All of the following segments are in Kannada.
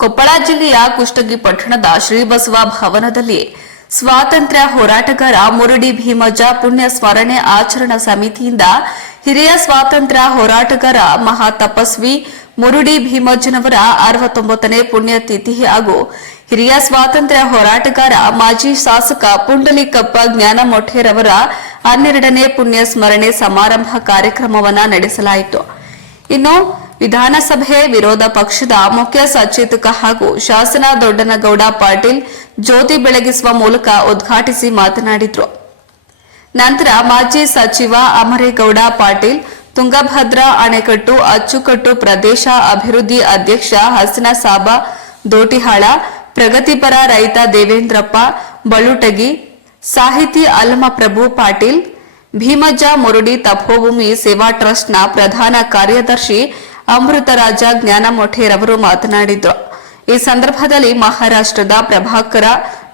ಕೊಪ್ಪಳ ಜಿಲ್ಲೆಯ ಕುಷ್ಟಗಿ ಪಟ್ಟಣದ ಶ್ರೀಬಸವ ಭವನದಲ್ಲಿ ಸ್ವಾತಂತ್ರ್ಯ ಹೋರಾಟಗಾರ ಮುರುಡಿ ಭೀಮಜ್ಜ ಪುಣ್ಯ ಸ್ಮರಣೆ ಆಚರಣಾ ಸಮಿತಿಯಿಂದ ಹಿರಿಯ ಸ್ವಾತಂತ್ರ್ಯ ಹೋರಾಟಗಾರ ಮಹಾ ತಪಸ್ವಿ ಮುರುಡಿ ಭೀಮಜ್ಜನವರ 69ನೇ ಪುಣ್ಯತಿಥಿ ಹಾಗೂ ಹಿರಿಯ ಸ್ವಾತಂತ್ರ್ಯ ಹೋರಾಟಗಾರ ಮಾಜಿ ಶಾಸಕ ಪುಂಡಲಿಕಪ್ಪ ಜ್ಞಾನಮೊಠೆರವರ 12ನೇ ಪುಣ್ಯ ಸ್ಮರಣೆ ಸಮಾರಂಭ ಕಾರ್ಯಕ್ರಮವನ್ನು ನಡೆಸಲಾಯಿತು. ಇನ್ನು ವಿಧಾನಸಭೆ ವಿರೋಧ ಪಕ್ಷದ ಮುಖ್ಯ ಸಚೇತಕ ಹಾಗೂ ಶಾಸನ ದೊಡ್ಡನಗೌಡ ಪಾಟೀಲ್ ಜ್ಯೋತಿ ಬೆಳಗಿಸುವ ಮೂಲಕ ಉದ್ಘಾಟಿಸಿ ಮಾತನಾಡಿದರು. ನಂತರ ಮಾಜಿ ಸಚಿವ ಅಮರೇಗೌಡ ಪಾಟೀಲ್, ತುಂಗಭದ್ರಾ ಅಣೆಕಟ್ಟು ಅಚ್ಚುಕಟ್ಟು ಪ್ರದೇಶ ಅಭಿವೃದ್ಧಿ ಅಧ್ಯಕ್ಷ ಹಸನಸಾಬ ದೋಟಿಹಾಳ, ಪ್ರಗತಿಪರ ರೈತ ದೇವೇಂದ್ರಪ್ಪ ಬಳುಟಗಿ, ಸಾಹಿತಿ ಅಲ್ಲಮಪ್ರಭು ಪಾಟೀಲ್, ಭೀಮಜ್ಜ ಮುರುಡಿ ತಪೋಭೂಮಿ ಸೇವಾ ಟ್ರಸ್ಟ್ನ ಪ್ರಧಾನ ಕಾರ್ಯದರ್ಶಿ ಅಮೃತರಾಜ ಜ್ಞಾನಮೊಠೆರವರು ಮಾತನಾಡಿದರು. ಈ ಸಂದರ್ಭದಲ್ಲಿ ಮಹಾರಾಷ್ಟ್ರದ ಪ್ರಭಾಕರ,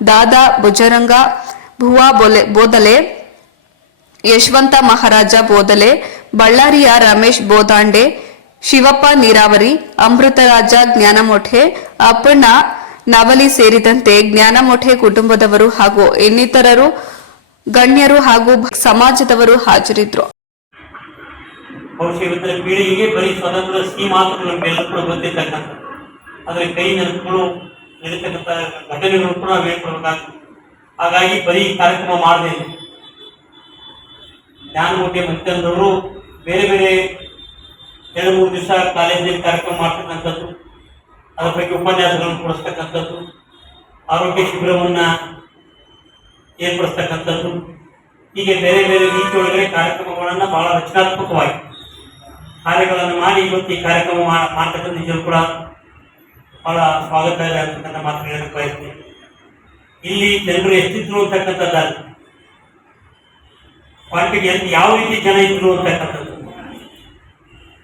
ದಾದಾ ಭುಜರಂಗ, ಭುವಾ ಬೋದಲೆ, ಯಶವಂತ ಮಹಾರಾಜ ಬೋದಲೆ, ಬಳ್ಳಾರಿಯ ರಮೇಶ್ ಬೋದಾಂಡೆ, ಶಿವಪ್ಪ ನೀರಾವರಿ, ಅಮೃತರಾಜ ಜ್ಞಾನಮೊಠೆ, ಅಪ್ಪಣ್ಣ ನವಲಿ ಸೇರಿದಂತೆ ಜ್ಞಾನಮೊಠೆ ಕುಟುಂಬದವರು ಹಾಗೂ ಇನ್ನಿತರರು ಗಣ್ಯರು ಹಾಗೂ ಸಮಾಜದವರು ಹಾಜರಿದ್ದರು. ಬಹುಶಃ ಇವತ್ತಿನ ಪೀಳಿಗೆಗೆ ಬರೀ ಸ್ವತಂತ್ರ ಸ್ಕೀಮ್ ಮಾತ್ರ ನಮಗೆಲ್ಲ ಕೂಡ ಗೊತ್ತಿರ್ತಕ್ಕಂಥ, ಆದರೆ ಕೈ ನೆನಪುಗಳು ನಡೀತಕ್ಕಂಥ ಘಟನೆಗಳು ಕೂಡ ನಾವು ಹೇಳ್ಕೊಡ್ಬೇಕಾಗ್ತದೆ. ಹಾಗಾಗಿ ಬರೀ ಕಾರ್ಯಕ್ರಮ ಮಾಡದೆ ಜ್ಞಾನಮೊಠೆ ಮತ್ತೊಂದವರು ಬೇರೆ ಬೇರೆ 2-3 ದಿವಸ ಕಾಲೇಜಿನಲ್ಲಿ ಕಾರ್ಯಕ್ರಮ ಮಾಡ್ತಕ್ಕಂಥದ್ದು, ಅದರ ಬಗ್ಗೆ ಉಪನ್ಯಾಸಗಳನ್ನು ಕೊಡಿಸ್ತಕ್ಕಂಥದ್ದು, ಆರೋಗ್ಯ ಶಿಬಿರವನ್ನು ಏರ್ಪಡಿಸ್ತಕ್ಕಂಥದ್ದು, ಹೀಗೆ ಬೇರೆ ಬೇರೆ ರೀತಿಯೊಳಗಡೆ ಕಾರ್ಯಕ್ರಮಗಳನ್ನು ಬಹಳ ರಚನಾತ್ಮಕವಾಗಿ ಕಾರ್ಯಗಳನ್ನು ಮಾಡಿ ಇವತ್ತು ಈ ಕಾರ್ಯಕ್ರಮ ಮಾಡ್ತಕ್ಕಂಥ ನಿಜರು ಕೂಡ ಬಹಳ ಸ್ವಾಗತ ಇದೆ ಅಂತಕ್ಕಂಥ ಮಾತು ಹೇಳಕ್ಕೆ ಬಯಸ್ತೀನಿ. ಇಲ್ಲಿ ಜನರು ಎಷ್ಟಿದ್ರು ಅಂತಕ್ಕಂಥದ್ದು, ಕ್ವಾಂಟಿಟಿ ಯಾವ ರೀತಿ ಜನ ಇದ್ರು ಅಂತಕ್ಕಂಥದ್ದು,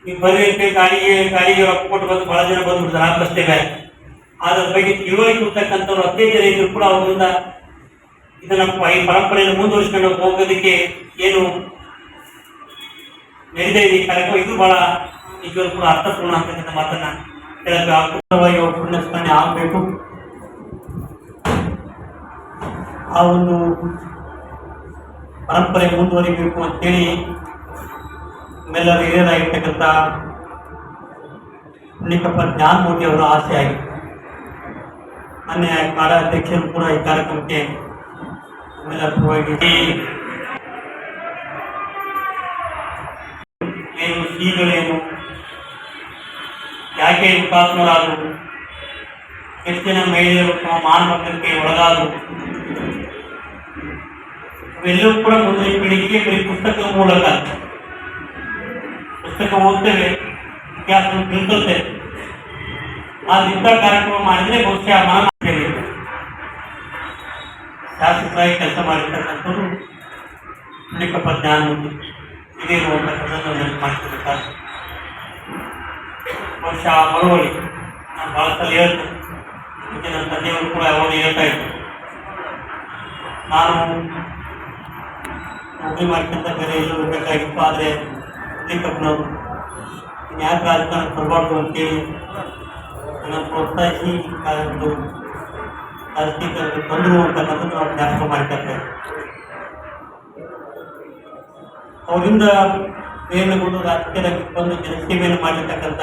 ಈಗ ಬರೀ ಗಾಡಿಗೆ ರೊಕ್ಕ ಕೊಟ್ಟು ಬಂದು ಬಹಳ ಜನ ಬಂದ್ಬಿಡ್ತಾರೆ, ಆ ಪ್ರಶ್ನೆ ಬೇರೆ. ಅದ್ರ ಬಗ್ಗೆ ತಿಳುವಳಿಕೆ ಇರ್ತಕ್ಕಂಥವ್ರು 15 ಜನ ಇದ್ರು ಕೂಡ ಅವರಿಂದ ಇದನ್ನ ಈ ಪರಂಪರೆಯನ್ನು ಮುಂದುವರಿಸಿಕೊಂಡು ಹೋಗೋದಕ್ಕೆ ಏನು ನಡೆದೇ ಇದೆ ಈ ಕಾರ್ಯಕ್ರಮ, ಇದು ಬಹಳ ನಿಜವಾಗ್ಲೂ ಕೂಡ ಅರ್ಥಪೂರ್ಣ ಅಂತಕ್ಕಂಥ ಮಾತನ್ನ ಹೇಳಬೇಕು. ಪುಣ್ಯ ಸ್ಮರಣೆ ಆಗಬೇಕು. ಆ ಒಂದು ಪರಂಪರೆ ಮುಂದುವರಿಬೇಕು ಅಂತೇಳಿ ನಮ್ಮೆಲ್ಲರೂ ಹಿರಿಯರಾಗಿರ್ತಕ್ಕಂಥ ಪುಂಡಲಿಕಪ್ಪ ಜ್ಞಾನಮೊಠೆ ಅವರ ಆಸೆ ಆಗಿದೆ. ಮಾನ್ಯ ಕಾರ್ಯಾಧ್ಯಕ್ಷರು ಕೂಡ ಈ ಕಾರ್ಯಕ್ರಮಕ್ಕೆ ನಮ್ಮೆಲ್ಲರ ಪರವಾಗಿ ಏನು ಶ್ರೀಗಳೇನು, ಯಾಕೆ ಹುತಾತ್ಮರಾದರು, ಎಷ್ಟು ಜನ ಮಹಿಳೆಯರು ತಮ್ಮ ಮಾನವಕ್ಕೆ ಒಳಗಾದರು, ಅವೆಲ್ಲವೂ ಕೂಡ ಮುಂದಿನ ಪೀಳಿಗೆಗೆ ಬರೀ ಪುಸ್ತಕದ ಮೂಲಕ ಪುಸ್ತಕ ಓದ್ತೇವೆ, ಇತಿಹಾಸವನ್ನು ತಿಳ್ಕೊಳ್ತೇವೆ. ಆದ್ರೆ ಇಂಥ ಕಾರ್ಯಕ್ರಮ ಮಾಡಿದ್ರೆ ಬಹುಶಃ ಮನಸ್ಸೇವೆ ಶಾಸಕರಾಗಿ ಕೆಲಸ ಮಾಡಿರ್ತಕ್ಕಂಥದ್ದು ಪುಂಡಲಿಕಪ್ಪ ಜ್ಞಾನಮೊಠೆ ಇದೇನು ಅಂತಕ್ಕಂಥದ್ದು ನೆನಪು ಮಾಡ್ತಿರ್ತಾರೆ. ಬಹುಶಃ ಮರುವಳಿ ನಾನು ಭಾಳ ಸಲ ಹೇಳ್ತೇನೆ, ಮತ್ತೆ ನನ್ನ ತಂದೆಯವರು ಕೂಡ ಯಾವಾಗ ಹೇಳ್ತಾ ಇದ್ರು, ನಾನು ನೌಕರಿ ಮಾಡ್ಕೊಂತ ಬೇರೆ ಎಲ್ಲೂ ಹೋಗಬೇಕಾಗಿತ್ತು, ಆದರೆ ಪುಂಡಲಿಕಪ್ಪನವರು ಯಾಕೆ ರಾಜಕಾರಣಕ್ಕೆ ಬರಬಾರ್ದು ಅಂತೇಳಿ ನನ್ನ ಪ್ರೋತ್ಸಾಹಿಸಿ ಒಂದು ರಾಜಕೀಯಕ್ಕೆ ಬಂದರು ಅಂತಕ್ಕಂಥದ್ದು ನಾವು ಜ್ಞಾಪಕ ಮಾಡ್ಕೊಳ್ತೇವೆ. ಅವರಿಂದ ಪ್ರೇರಣೆಗೊಂಡು ರಾಜಕೀಯಕ್ಕೆ ಬಂದು ಜನಸೇವೆಯನ್ನು ಮಾಡಿರ್ತಕ್ಕಂಥ